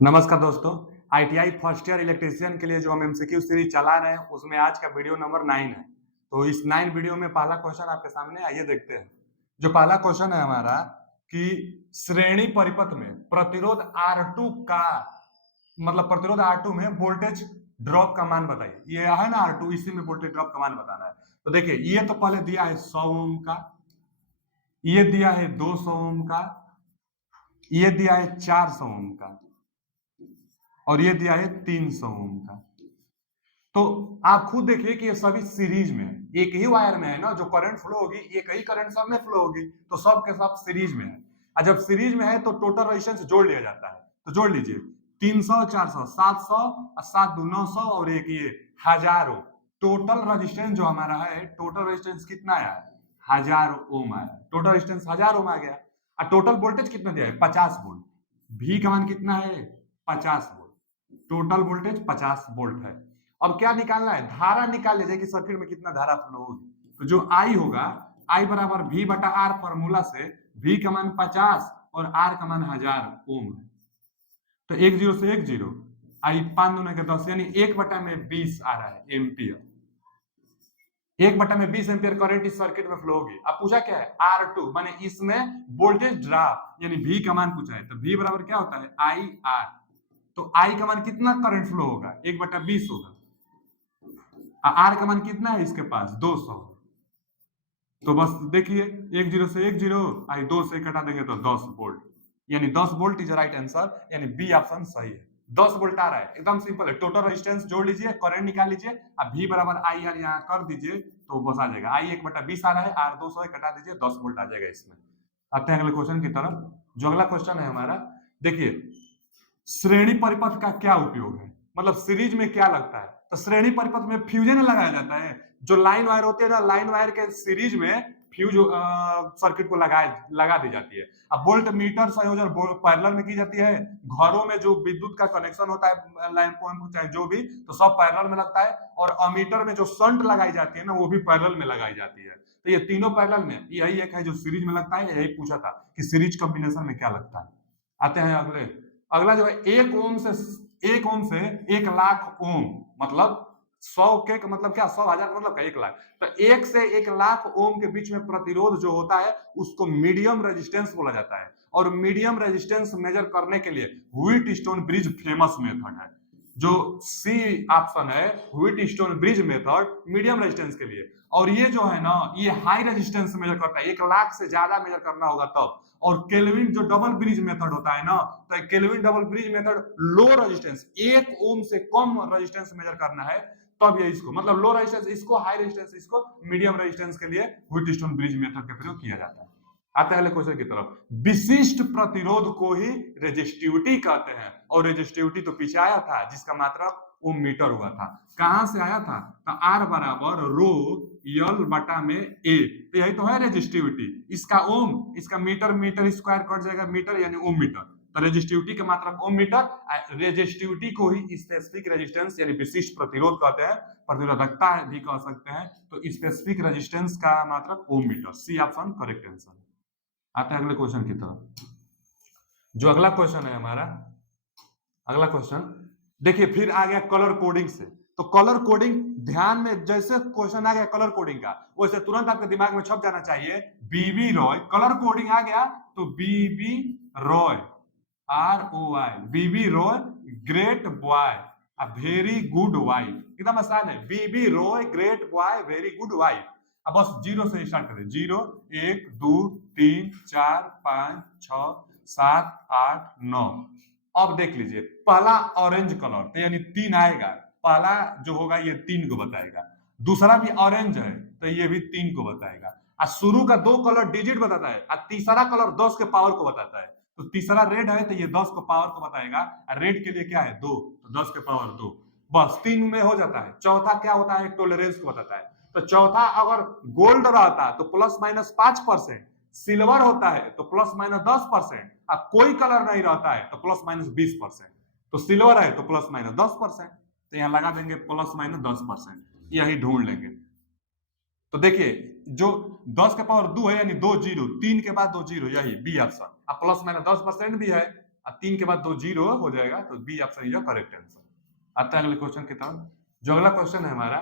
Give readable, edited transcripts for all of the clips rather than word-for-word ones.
नमस्कार दोस्तों। ITI first year electrician के लिए जो हम एमसीक्यू सीरीज चला रहे हैं उसमें आज का वीडियो नंबर 9 है। तो इस 9 वीडियो में पहला क्वेश्चन आपके सामने आइए देखते हैं। जो पहला क्वेश्चन है हमारा कि श्रेणी परिपथ में प्रतिरोध R2 का मतलब प्रतिरोध R2 में वोल्टेज ड्रॉप का मान बताइए। ये है ना R2, इसी में वोल्टेज ड्रॉप का मान बताना है। तो देखिए ये तो पहले दिया है 100 ओम का, ये दिया है 200 ओम का, ये दिया है 400 ओम का और ये दिया है 300 ओम का। तो आप खुद देखिए कि ये सभी सीरीज में है, एक ही वायर में है ना, जो करंट फ्लो होगी एक ही करंट सब में फ्लो होगी, तो सब के सब सीरीज में है। और जब सीरीज में है तो टोटल रेजिस्टेंस जोड़ लिया जाता है। तो जोड़ लीजिए 300 400 700 और 7 2 900 और एक ये 1000 ओम। टोटल रेजिस्टेंस जो हमारा है, टोटल रेजिस्टेंस कितना आया है? 1000 ओम आया। टोटल रेजिस्टेंस 1000 ओम आ गया। और टोटल वोल्टेज कितना दिया है? 50 वोल्ट। भी का मान कितना है? 50 वोल्ट। टोटल वोल्टेज 50 वोल्ट है। अब क्या निकालना है? धारा निकाल लीजिए कि सर्किट में कितना धारा फ्लो होगी। तो जो आई होगा, आई बराबर V बटा आर फॉर्मूला से V का मान 50 और R का मान 1000 ओम है। तो एक जीरो से एक जीरो, आई 5 दूने के 10 यानी 1 बटा में 20 आ रहा है एम्पियर। 1 बटा में 20 एम्पियर करंट इस सर्किट में फ्लो होगी। अब पूछा क्या है? R2 माने इसमें वोल्टेज ड्रॉप यानी V का मान पूछा है। तो V बराबर क्या होता है? I R. तो I का मान कितना करंट फ्लो होगा? 1 बटा 20 होगा। आर का मान कितना है इसके पास? 200। तो बस देखिए 1 जीरो से 1 जीरो, आई 2 से कटा देंगे तो 10 वोल्ट, यानी 10 वोल्ट इज राइट आंसर, यानी बी ऑप्शन सही है। 10 वोल्ट आ रहा है, एकदम सिंपल है। टोटल रेजिस्टेंस जोड़ लीजिए, करंट निकाल लीजिए, अब V बराबर आई आर यहाँ कर दीजिए तो बस आ जाएगा। आई 1 बटा 20 आ रहा है, आर 200 कटा दीजिए, 10 वोल्ट आ जाएगा इसमें। आते हैं अगले क्वेश्चन की तरफ। जो अगला क्वेश्चन है हमारा, देखिए श्रेणी परिपथ का क्या उपयोग है, मतलब सीरीज में क्या लगता है? तो श्रेणी परिपथ में फ्यूजन लगाया जाता है। जो लाइन वायर होती है ना, लाइन वायर के सीरीज में फ्यूज सर्किट को लगा दी जाती है। अब वोल्ट मीटर संयोजन पैरेलल में की जाती है। घरों में जो विद्युत का कनेक्शन होता है, लाइन पॉइंट चाहे जो भी, तो सब पैरेलल में लगता है। और अमीटर में जो शंट लगाई जाती है ना, वो भी पैरेलल में लगाई जाती है। तो ये तीनों पैरेलल में, यही एक है जो सीरीज में लगता है। यही पूछा था कि सीरीज कॉम्बिनेशन में क्या लगता है। आते हैं अगले। अगला जो है 1 ओम से 1 लाख ओम, मतलब 100 के मतलब क्या? 100,000 मतलब क्या? 1 लाख। तो 1 से 1 लाख ओम के बीच में प्रतिरोध जो होता है उसको मीडियम रेजिस्टेंस बोला जाता है। और मीडियम रेजिस्टेंस मेजर करने के लिए wheat stone bridge famous method है। जो सी ऑप्शन है, wheat stone bridge method, medium resistance के लिए। और ये जो है ना, ये हाई रेजिस्टेंस मेजर करता है। 1 लाख से ज्यादा मेजर करना होगा तब। और केल्विन जो डबल ब्रिज मेथड होता है ना, तो kelvin double bridge method low resistance, 1 ओम से कम रेजिस्टेंस मेजर करना है तब ये इसको, मतलब लो रेजिस्टेंस इसको, हाई रेजिस्टेंस इसको, मीडियम रेजिस्टेंस के लिए व्हीटस्टोन ब्रिज मेथड का प्रयोग किया जाता है। आते हैं अगले क्वेश्चन की तरफ। विशिष्ट प्रतिरोध को ही रेजिस्टिविटी कहते हैं। और रेजिस्टिविटी तो पीछे आया था जिसका मात्रा ओम मीटर हुआ था। कहां से आया था? तो आर बराबर रो यल बटा में ए। तो यही तो है रेजिस्टिविटी। इसका ओम, इसका मीटर, मीटर स्क्वायर कट जाएगा मीटर, यानी ओम मीटर। तो रेजिस्टिविटी का मात्रा ओम मीटर। रेजिस्टिविटी को ही स्पेसिफिक रेजिस्टेंस यानी विशिष्ट प्रतिरोध कहते हैं। प्रतिरोधकता भी कह सकते हैं। तो स्पेसिफिक रेजिस्टेंस का मात्रा ohm metre. C option correct answer. आते हैं अगले क्वेश्चन की तरफ। जो अगला क्वेश्चन है हमारा, अगला क्वेश्चन देखिए फिर आ गया कलर कोडिंग से। तो कलर कोडिंग ध्यान में, जैसे क्वेश्चन आ गया कलर कोडिंग का, वैसे तुरंत आपके दिमाग में छप जाना चाहिए बीबी रॉय। कलर कोडिंग आ गया तो BB ROY, ROY, BB ROY great boy, a very good wife. एकदम आसान है, BB ROY great boy very good wife. अब बस जीरो से स्टार्ट करें। 0 1 2 3 4 5 6 7 8 9। अब देख लीजिए पहला ऑरेंज कलर, तो यानी 3 आएगा। पहला जो होगा ये 3 को बताएगा। दूसरा भी ऑरेंज है तो ये भी 3 को बताएगा। और शुरू का 2 कलर डिजिट बताता है, और तीसरा कलर 10 के पावर को बताता है। तो तीसरा रेड है तो ये 10 को पावर को बताएगा। रेड के लिए क्या है? 2, तो 10 के पावर 2। बस 3 में हो जाता है। चौथा क्या होता है? टॉलरेंस को बताता है। तो चौथा अगर गोल्ड रहता तो प्लस माइनस 5%, सिल्वर होता है तो प्लस माइनस 10%, और कोई कलर नहीं रहता है तो प्लस माइनस 20%। तो सिल्वर है तो प्लस माइनस 10%, तो यहां लगा देंगे प्लस माइनस 10%, यही ढूंढ लेंगे। तो देखिए जो 10 के पावर 2 है यानी 2 जीरो, 3 के बाद 2 जीरो, यही बी ऑप्शन। अब प्लस माइनस 10% भी है अब 3 के बाद 2 0 हो जाएगा, तो B option is correct answer. आता है अगले क्वेश्चन की तरफ। जो अगला क्वेश्चन है हमारा,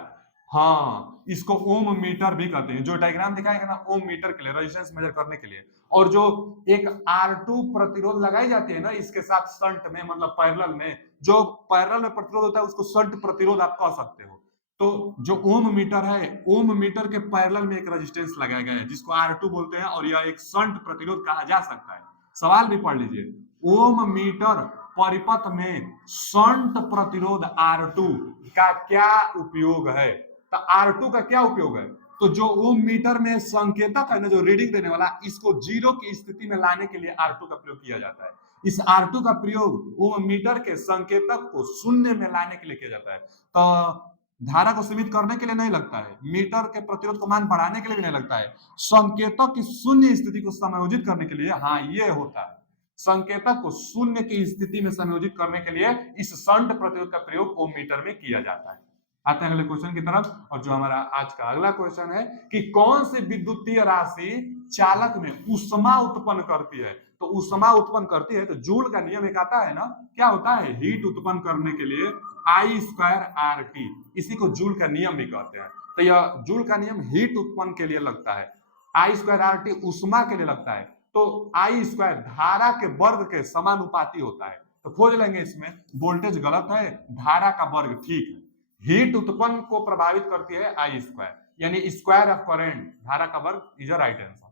हाँ, इसको ओम मीटर भी कहते हैं। जो डायग्राम दिखाएगा ना, ओम मीटर के लिए, रेजिस्टेंस मेजर करने के लिए। और जो एक R2 प्रतिरोध लगाई जाती है ना इसके साथ शंट में, मतलब पैरेलल में, जो पैरेलल में प्रतिरोध होता है उसको शंट प्रतिरोध आप कह सकते हो। तो जो ओम मीटर है, ओम मीटर के पैरेलल में एक रेजिस्टेंस लगाया गया है जिसको R2 बोलते हैं, और यह एक शंट प्रतिरोध कहा जा सकता है। सवाल भी पढ़ लीजिए, ओम मीटर परिपथ में शंट प्रतिरोध R2 का क्या उपयोग है? तो R2 का क्या उपयोग है? तो जो ओम मीटर में संकेतक है ना, जो रीडिंग देने वाला, इसको जीरो की स्थिति में लाने के लिए R2 का प्रयोग किया जाता है। इस R2 का प्रयोग ओम मीटर के संकेतक को शून्य में लाने के लिए किया जाता है। तो धारा को सीमित करने के लिए नहीं लगता है, मीटर के प्रतिरोध को मान बढ़ाने के लिए भी नहीं लगता है, संकेतक की शून्य स्थिति को समायोजित करने के लिए, हाँ, ये होता है। संकेतक को शून्य की स्थिति में संयोजित करने के लिए इस शंट प्रतिरोध का प्रयोग ओम मीटर में किया जाता है। आते हैं अगले क्वेश्चन की तरफ। और जो हमारा आज का अगला क्वेश्चन है कि कौन सी विद्युतीय राशि चालक में ऊष्मा उत्पन्न करती है? तो ऊष्मा उत्पन्न करती है, तो जूल का नियम एक आता है ना, क्या होता है? हीट उत्पन्न करने के लिए I²RT, इसी को जूल का नियम भी कहते हैं। तो यह जूल का नियम हीट उत्पन्न के लिए लगता है, I²RT ऊष्मा के लिए लगता है। तो I² धारा के वर्ग के समानुपाती होता है। तो खोज लेंगे इसमें, वोल्टेज गलत है, धारा का वर्ग ठीक है। हीट उत्पन्न को प्रभावित करती है I², यानी स्क्वायर ऑफ करंट, धारा का वर्ग इज राइट आंसर।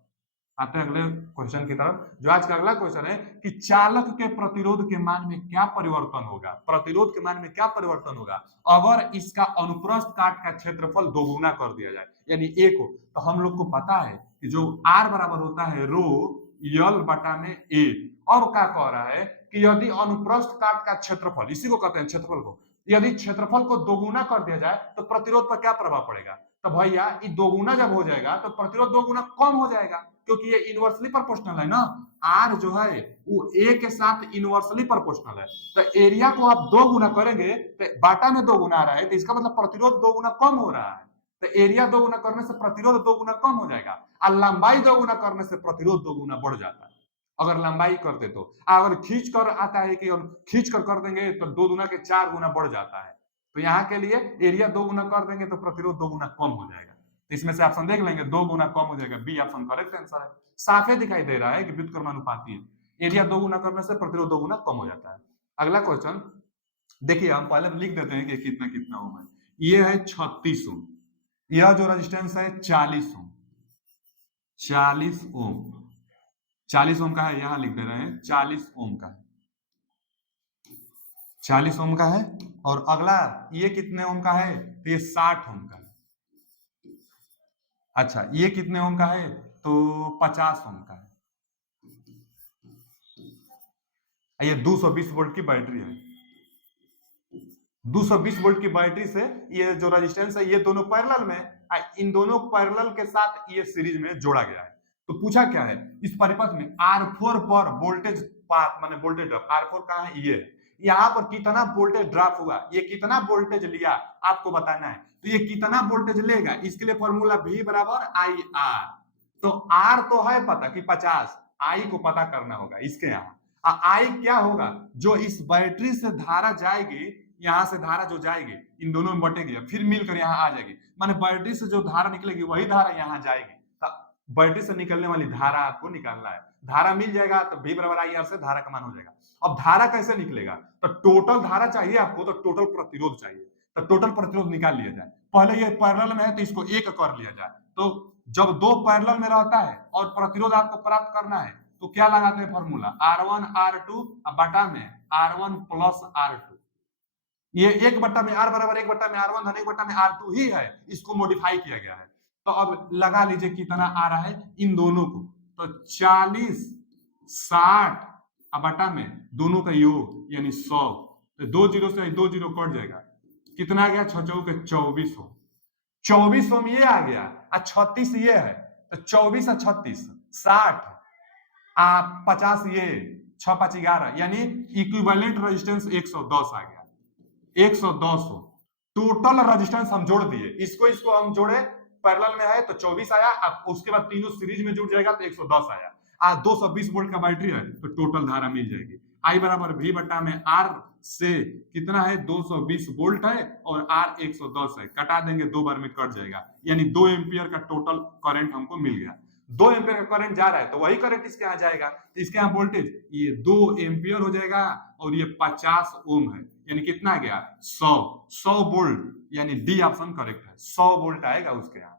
आते हैं अगले क्वेश्चन की तरफ। जो आज का अगला क्वेश्चन है कि चालक के प्रतिरोध के मान में क्या परिवर्तन होगा? प्रतिरोध के मान में क्या परिवर्तन होगा अगर इसका अनुप्रस्थ काट का क्षेत्रफल दोगुना कर दिया जाए, यानी a को? तो हम लोग को पता है कि जो r बराबर होता है रो यल बटा में a। और क्या कह रहा है कि यदि अनुप्रस्थ काट का क्षेत्रफल, इसी को कहते हैं क्षेत्रफल को, यदि क्षेत्रफल को दोगुना कर दिया जाए तो प्रतिरोध पर क्या प्रभाव पड़ेगा? तो भैया ये दोगुना जब हो जाएगा तो प्रतिरोध दोगुना कम हो जाएगा, क्योंकि ये इनवर्सली प्रोपोर्शनल है ना। R जो है वो A के साथ इनवर्सली प्रोपोर्शनल है। तो एरिया को आप दो गुना करेंगे तो बाटा में दो गुना आ रहा है, तो इसका मतलब प्रतिरोध दो गुना कम हो रहा है। तो एरिया दो गुना करने से प्रतिरोध दो गुना कम हो जाएगा, और लंबाई दो गुना करने से प्रतिरोध दो गुना बढ़ जाता है अगर लंबाई करते तो। अगर खींच कर आता है कि हम खींच कर देंगे तो दो गुना के चार गुना बढ़ जाता है। तो यहाँ के लिए एरिया दो गुना कर देंगे तो प्रतिरोध दो गुना कम हो जाएगा। तो इसमें से ऑप्शन देख लेंगे, दो गुना कम हो जाएगा, बी ऑप्शन करेक्ट आंसर है। साफे दिखाई दे रहा है कि व्युत्क्रमानुपाती है, एरिया दो गुना करने से प्रतिरोध दो गुना कम हो जाता है। अगला क्वेश्चन देखिए, हम पहले लिख देते हैं कि कितना कितना ओम है। ये है 36 ओम, यह जो रेजिस्टेंस है 40 ओम, 40 ओम, 40 ओम का है, यहां लिख दे रहे हैं 40 ओम का है, 40 ओम का है। और अगला ये कितने ओम का है? तो ये 60 ओम का है। अच्छा, ये कितने ओम का है? तो 50 ओम का है। ये 220 वोल्ट की बैटरी है। 220 वोल्ट की बैटरी से ये जो रेजिस्टेंस है ये दोनों पैरेलल में, इन दोनों पैरेलल के साथ ये सीरीज में जोड़ा गया है। तो पूछा क्या है, इस परिपथ में R4 पर वोल्टेज पाथ, माने वोल्टेज ड्रॉप, R4 कहां है? ये यहाँ पर कितना वोल्टेज ड्रॉप हुआ, ये कितना वोल्टेज लिया आपको बताना है। तो ये कितना वोल्टेज लेगा, इसके लिए फॉर्मूला V बराबर IR। तो R तो है पता कि 50, I को पता करना होगा इसके यहाँ। I क्या होगा? जो इस बैटरी से धारा जाएगी, यहां से धारा जो जाएगी इन दोनों में बटेगी, फिर मिलकर यहाँ आ जाएगी, माने बैटरी से जो धारा निकलेगी वही धारा यहाँ जाएगी। तो बैटरी से निकलने वाली धारा आपको निकालना है। धारा मिल जाएगा तो V बराबर IR से धारा का मान हो जाएगा। अब धारा कैसे निकलेगा? तो टोटल धारा चाहिए आपको, तो टोटल प्रतिरोध चाहिए, तो टोटल प्रतिरोध निकाल लिया जाए। पहले ये पैरेलल में है तो इसको एक कर लिया जाए। तो जब दो पैरेलल में रहता है और प्रतिरोध आपको प्राप्त करना है तो क्या लगाते हैं फॉर्मूला? R1 R2 बटा में R1 प्लस R2। ये एक बट्टा में R बराबर एक बट्टा में R1 धन एक बट्टा में R2 ही है, इसको मॉडिफाई किया गया है। तो अब लगा लीजिए कितना आ रहा है इन दोनों को, तो 40 60 बटा में दोनों का योग यानी 100, तो 2 जीरो से 2 जीरो कट जाएगा, कितना आ गया? 6 चौके 24 ओम, 24 ओम ये आ गया, 36 ये है, तो 24 और 36 60 50 ये 6 5 11, यानी इक्विवेलेंट रेजिस्टेंस 110 आ गया, 110 ओम। टोटल रेजिस्टेंस हम जोड़ दिए, इसको हम जोड़े, पैरेलल में है तो 24 आया, अब उसके बाद तीनों सीरीज में जुड़ जाएगा तो 110 आया। 220 वोल्ट का बैटरी है तो टोटल धारा मिल जाएगी। आई बराबर वी बटा में आर से कितना है 220 वोल्ट है और आर 110 है, कटा देंगे 2 बार में कट जाएगा, यानी 2 एम्पियर का टोटल करंट हमको मिल गया। 2 एम्पियर का करंट जा रहा है तो वही करंट इसके यहाँ जाएगा, तो इसके यहाँ वोल्टेज ये 2 एम्पियर हो जाएगा और ये 50 ओम है, यानी कितना आ गया 100 वोल्ट, यानी डी ऑप्शन करेक्ट है, 100 वोल्ट आएगा उसके यहाँ।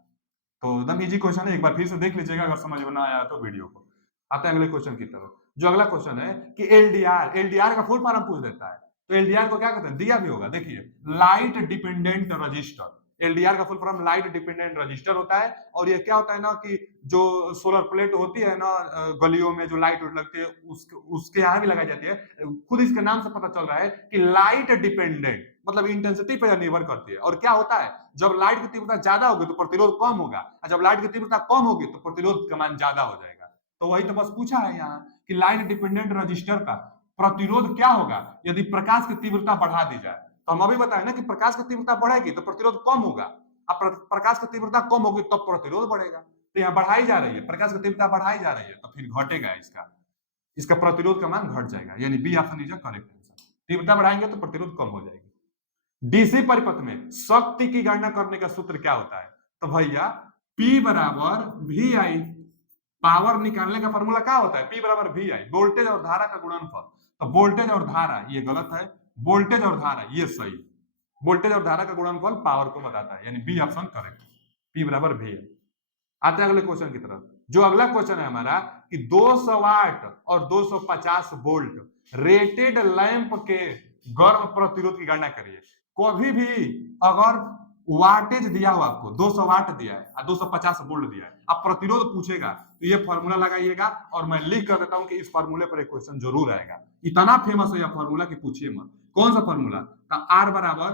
तो एकदम इजी क्वेश्चन है, एक बार फिर से देख लीजिएगा अगर समझ में ना आया तो वीडियो को। आते हैं अगले क्वेश्चन की तरफ। जो अगला क्वेश्चन है कि एलडीआर का फुल फॉर्म पूछ देता है, तो एलडीआर को क्या कहते हैं, दिया भी होगा, देखिए लाइट डिपेंडेंट रजिस्टर। एलडीआर का full form light dependent register होता है, और ये क्या होता है ना कि जो सोलर प्लेट होती है ना गलियों में जो लाइट लगती है उसके यहाँ भी लगाई जाती है, खुद इसके नाम से पता चल रहा है कि लाइट डिपेंडेंट मतलब इंटेंसिटी पर निर्भर करती है। और क्या होता है, जब लाइट की तीव्रता ज्यादा होगी तो प्रतिरोध कम होगा, और जब लाइट की तीव्रता कम होगी तो प्रतिरोध का मान ज्यादा हो जाएगा। तो वही तो बस पूछा है यहाँ कि लाइट डिपेंडेंट रजिस्टर का प्रतिरोध क्या होगा यदि प्रकाश की तीव्रता बढ़ा दी जाए। तो हम अभी बताए ना कि प्रकाश की तीव्रता बढ़ेगी तो प्रतिरोध कम होगा, अब प्रकाश की तीव्रता कम होगी तब प्रतिरोध बढ़ेगा। तो यहाँ बढ़ाई जा रही है, प्रकाश की तीव्रता बढ़ाई जा रही है तो फिर घटेगा इसका प्रतिरोध का मान घट जाएगा, यानी B option is correct answer. तीव्रता बढ़ाएंगे तो प्रतिरोध कम हो जाएगी। डीसी परिपथ में शक्ति की गणना करने का सूत्र क्या होता है, तो भैया P बराबर वी आई, पावर निकालने का फॉर्मूला क्या होता है, P बराबर वी आई, वोल्टेज और धारा का गुणनफल। तो वोल्टेज और धारा ये गलत है, वोल्टेज और धारा ये सही, वोल्टेज और धारा का गुणनफल पावर को बताता है, यानी बी ऑप्शन करेक्ट, P बराबर वी आई। आते हैं अगले क्वेश्चन की तरफ। जो अगला क्वेश्चन है हमारा कि 200 वाट और 250 वोल्ट रेटेड लैंप के गर्म प्रतिरोध की गणना करिए। कभी भी अगर वाटेज दिया हो आपको 200 वाट दिया है और 250 वोल्ट दिया है, अब प्रतिरोध पूछेगा तो ये फॉर्मूला लगाइएगा, और मैं लिख कर देता हूं कि इस फॉर्मूले पर एक क्वेश्चन जरूर आएगा। इतना फेमस है यह फॉर्मूला कि पूछिए मत। कौन सा फॉर्मूला, आर बराबर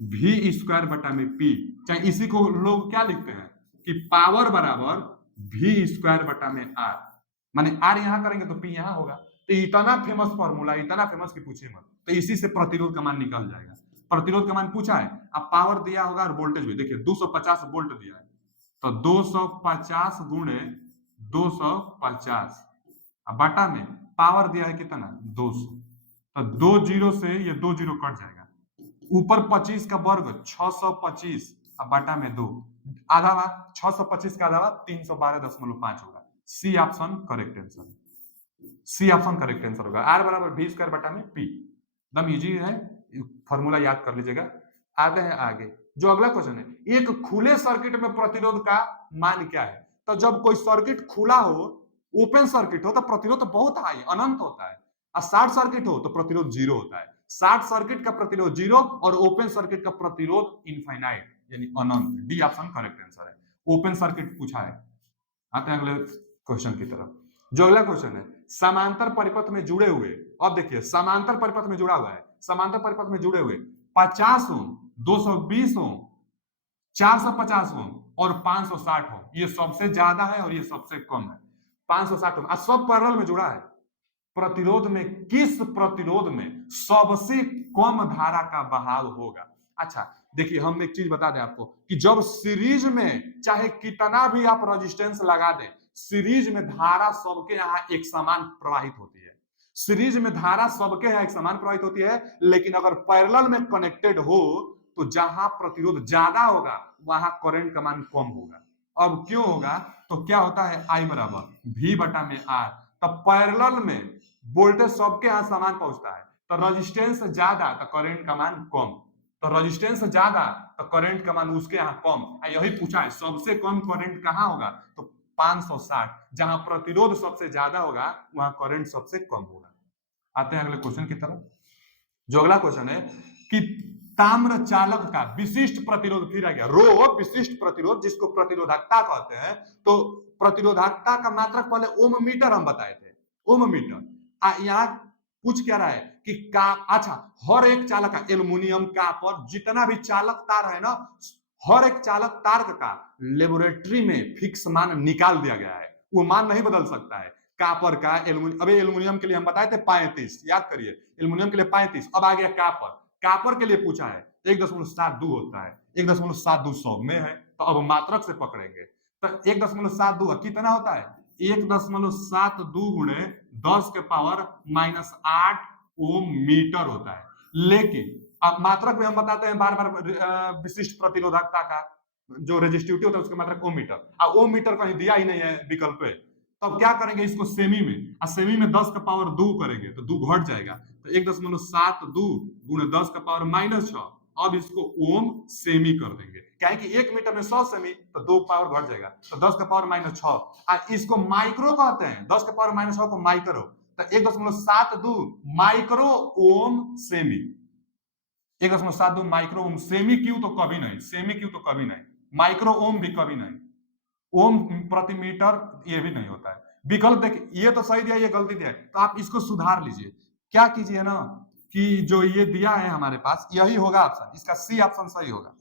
वी स्क्वायर बटा में पी, चाहे इसी को लोग क्या लिखते हैं कि पावर बराबर वी स्क्वायर बटा में आर, माने आर यहां करेंगे तो पी यहां होगा। तो इतना फेमस फॉर्मूला, इतना फेमस कि पूछिए मत, तो इसी से प्रतिरोध का मान निकल जाएगा। प्रतिरोध का मान पूछा है, अब पावर दिया होगा और वोल्टेज भी, देखिए 250 वोल्ट दिया है तो 250 गुणे 250 बटा में पावर दिया है कितना 200, तो 2 जीरो से ये 2 जीरो कट जाएगा, ऊपर 25 का वर्ग 625 बटा में 2, आधा 625 का आधा 312.5 होगा। C option correct answer, C option correct answer होगा। आर बराबर वी स्क्वायर बटा में पी, एकदम इजी है, फॉर्मूला याद कर लीजिएगा। आते हैं आगे। जो अगला क्वेश्चन है, एक खुले सर्किट में प्रतिरोध का मान क्या है। तो जब कोई सर्किट खुला हो, ओपन सर्किट हो तो प्रतिरोध तो बहुत हाई अनंत होता है, और शॉर्ट सर्किट हो तो प्रतिरोध जीरो होता है। शॉर्ट सर्किट का प्रतिरोध जीरो और ओपन सर्किट का प्रतिरोध इनफाइनाइट यानी अनंत। डी ऑप्शन करेक्ट आंसर है, ओपन सर्किट पूछा है। आते हैं अगले क्वेश्चन की तरफ। जो अगला क्वेश्चन है, समांतर परिपथ में जुड़े हुए, अब देखिए समांतर परिपथ में जुड़ा हुआ है, समांतर परिपथ में जुड़े हुए 50 ओम, 220 ओम, 450 ओम और 560 ओम, ये सबसे ज्यादा है और ये सबसे कम है। 560 ओम सब पैरेलल में जुड़ा है। प्रतिरोध में किस प्रतिरोध में सबसे कम धारा का बहाव होगा। अच्छा देखिए, हम एक चीज बता दें आपको कि जब सीरीज में चाहे कितना भी आप रेजिस्टेंस लगा दें, सीरीज में धारा सबके यहाँ एक समान प्रवाहित होती है। सीरीज में धारा सबके यहाँ एक समान प्रवाहित होती है, लेकिन अगर पैरेलल में कनेक्टेड हो तो जहां प्रतिरोध ज्यादा होगा वहां करंट का मान कम होगा। अब क्यों होगा, तो क्या होता है आई बराबर वी बटा में आर। तब पैरेलल में वोल्टेज सबके यहाँ समान पहुंचता है, तो रेजिस्टेंस ज्यादा तो करंट का मान कम, तो रेजिस्टेंस ज्यादा तो करंट का मान उसके यहाँ कम। यही पूछा है सबसे कम करंट कहाँ होगा, तो 560, जहां प्रतिरोध सबसे ज्यादा होगा वहां करंट सबसे कम होगा। आते हैं अगले क्वेश्चन की तरफ। जो अगला क्वेश्चन है कि ताम्र चालक का विशिष्ट प्रतिरोध, फिर आ गया रो विशिष्ट प्रतिरोध जिसको प्रतिरोधकता कहते हैं। तो प्रतिरोधकता का मात्रक पहले ओम मीटर हम बताए थे, ओम मीटर। यहाँ पूछ क्या रहा है कि का, अच्छा हर एक चालक का एल्युमिनियम कॉपर जितना भी चालक तार है ना, हर एक चालक तार का लेबोरेटरी में फिक्स मान निकाल दिया गया है, वो मान नहीं बदल सकता है। कॉपर का अभी एल्युमिनियम के लिए हम बताए थे 35, याद करिए एल्युमिनियम के लिए 35। अब आ गया कॉपर, कॉपर के लिए पूछा है 1.72 होता है, 1.72 100 में है, तो अब मात्रक से पकड़ेंगे तो 1.72 कितना होता है, 1.72 गुणे 10 के पावर -8 ओम मीटर होता है। लेकिन अब मात्रक में हम बताते हैं बार बार विशिष्ट प्रतिरोधकता का जो रेजिस्टिविटी होता है उसका मात्रक ओम मीटर, अब ओम मीटर कहीं दिया ही नहीं है विकल्प पे, तो अब क्या करेंगे इसको सेमी में, और सेमी में 10 का पावर 2 करेंगे तो 2 घट जाएगा, तो 1.72 गुणे 10 का पावर -6, अब इसको ओम सेमी कर देंगे, क्या है कि 1 मीटर में 100 सेमी, तो 2 पावर घट जाएगा, तो 10 का पावर -6, इसको माइक्रो कहते हैं, 10 का पावर -6 को माइक्रो, तो 1.72 micro ohm semi, 1.72 micro ohm, semi Q तो कभी नहीं, सेमी क्यू तो कभी नहीं, माइक्रो ओम भी कभी नहीं, ओम प्रति मीटर ये भी नहीं होता है। विकल्प देखिए, ये तो सही दिया, ये गलती दिया है, तो आप इसको सुधार लीजिए। क्या कीजिए ना कि जो ये दिया है हमारे पास यही होगा ऑप्शन, इसका सी ऑप्शन सही होगा,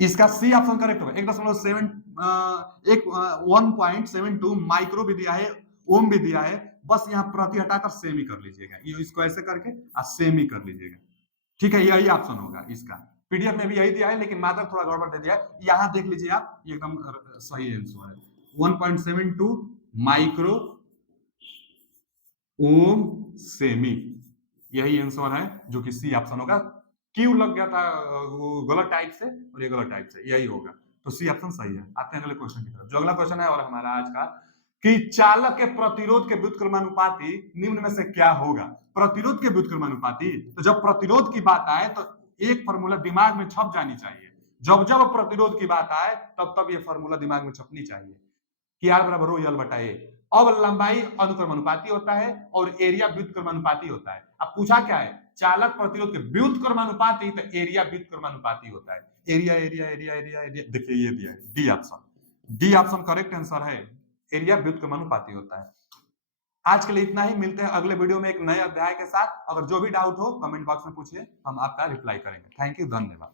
इसका सी ऑप्शन करेक्ट होगा। 1.72 माइक्रो भी दिया है, ओम भी दिया है, बस यहाँ प्रति हटाकर सेमी कर लीजिएगा, ये इसको ऐसे करके सेमी कर लीजिएगा, ठीक है, यही ऑप्शन होगा इसका। पीडीएफ में भी यही दिया है लेकिन मात्रक थोड़ा गड़बड़ दे दिया है, यहां देख लीजिए आप, ये एकदम सही आंसर है, 1.72 माइक्रो ओम सेमी, यही आंसर है जो कि सी ऑप्शन होगा। क्यू लग गया था गलत टाइप से और ये गलत टाइप से, यही होगा, तो सी ऑप्शन सही है। आते हैं अगले क्वेश्चन की तरफ। जो अगला क्वेश्चन है और हमारा आज का कि चालक के प्रतिरोध के व्युत्क्रमानुपाती निम्न में से क्या होगा। प्रतिरोध के व्युत्क्रमानुपाती, तो जब प्रतिरोध की बात आए तो एक फॉर्मूला दिमाग में छप जानी चाहिए, जब जब प्रतिरोध की बात आए तब तब ये फॉर्मूला दिमाग में छपनी चाहिए कि आर बराबर रो यल बटा ए। अब लंबाई अनुक्रमानुपाती होता है और एरिया व्युत्क्रमानुपाती होता है। अब पूछा क्या है, चालक प्रतिरोध के व्युत्क्रमानुपाती, तो एरिया व्युत्क्रमानुपाती होता है। Area area area area area, देखिए ये दिया है D option, D option correct answer है, एरिया व्युत्क्रमानुपाती होता है। आज के लिए इतना ही, मिलते हैं अगले वीडियो में एक नए अध्याय के साथ। अगर जो भी डाउट हो कमेंट बॉक्स में पूछिए, हम आपका रिप्लाई करेंगे। थैंक यू, धन्यवाद।